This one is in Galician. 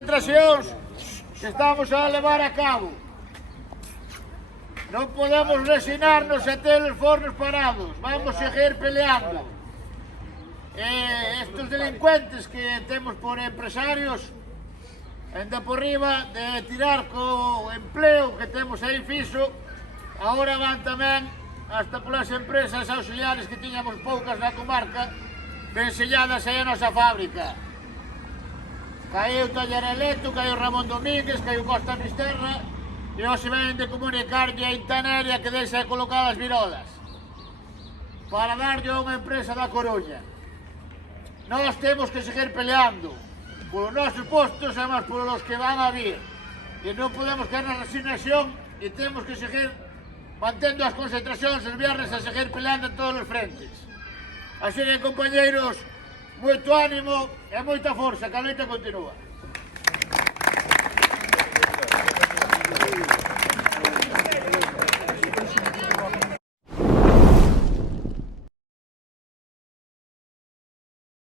Concentracións que estamos a levar a cabo. Non podemos resignarnos a ter os fornos parados. Vamos seguir peleando. Estos delincuentes que temos por empresarios, anda por riba de tirar co empleo que temos aí fixo, agora van tamén hasta polas empresas auxiliares que tiñamos poucas na comarca, venselladas aí a nosa fábrica. Caiu Tallareleto, caiu Ramón Domínguez, caiu Costa Misterra e hoxe ven de comunicarlle a Intaneria que deixa de colocar as virolas para darlle a unha empresa da Coruña. Nós temos que seguir peleando polos nosos postos e máis polos que van a vir. E non podemos caer na resignación e temos que seguir mantendo as concentracións os viernes a seguir peleando en todos os frentes. Así que, compañeiros, moito ánimo e moita forza, que a loita continúa.